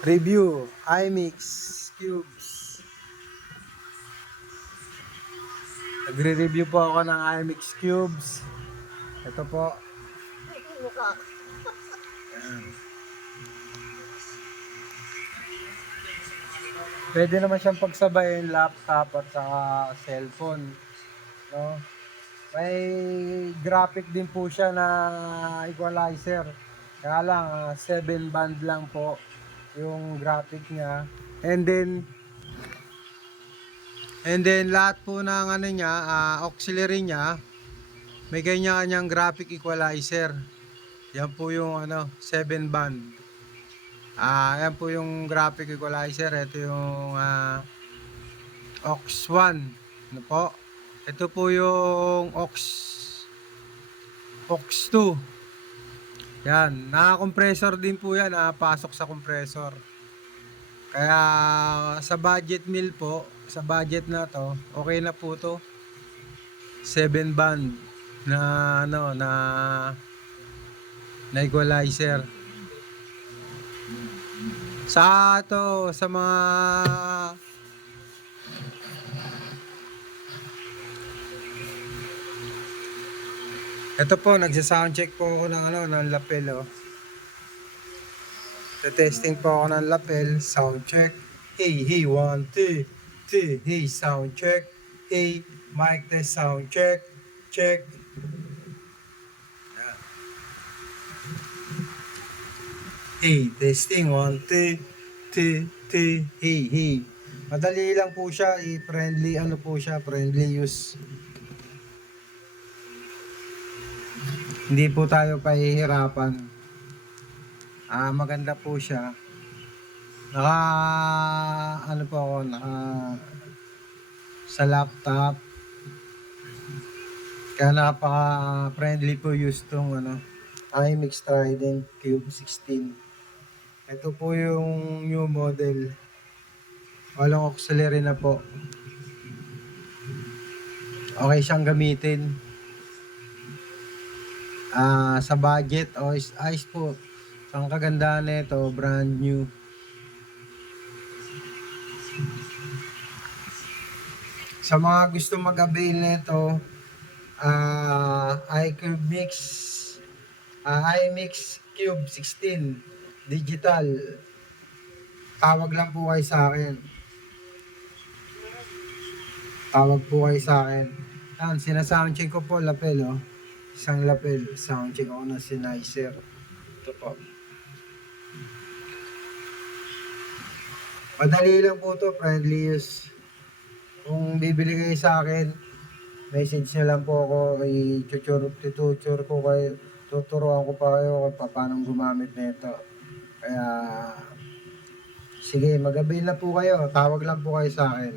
Review, iMix Cubes. Nagre-review po ako ng iMix Cubes. Ito po. Pwede naman siyang pagsabayin laptop at saka cellphone. No? May graphic din po siya na equalizer. Kaya lang, 7 band lang po yung graphic niya. And then lahat po ng ano niya, auxiliary niya, may kanya-kanyang graphic equalizer. Yan po yung 7 band. Yan po yung graphic equalizer. Ito yung aux 1. Ano po? Ito po yung aux 2. Yan, naka-compressor din po yan, pasok sa compressor. Kaya sa budget meal po, sa budget na to, okay na po to. 7 band na na equalizer. Sa mga ito po, nagsa-sound check po ako ng lapel, oh. Testing po ako ng lapel, sound check. Hey, 1, 2, 2, hey, sound check. Hey, mic test, sound check. Check. Hey, testing, 1, 2, 2, 2, hey. Madali lang po siya, friendly, friendly use. Hindi po tayo pahihirapan. Maganda po siya. Sa laptop. Kaya napaka-friendly po use tong iMix Trident Cube 16. Ito po yung new model. Walang auxiliary na po. Okay siyang gamitin. Sa budget, ayos po. Ang kagandahan nito, brand new. Sa mga gusto mag-avail nito, iMix Cube 16 digital. Tawag lang po kayo sa akin. Sinasoundcheck ko po lapel, oh. Isang lapel, soundcheck ako ng Sennheiser. Ito po. Madali lang po to, friendly use. Kung bibili kayo sa akin, message nyo lang po ako, i-tutor ko kayo, tuturuan ko pa kayo kung paano gumamit nito. Kaya, sige, mag-avail na po kayo, tawag lang po kayo sa akin.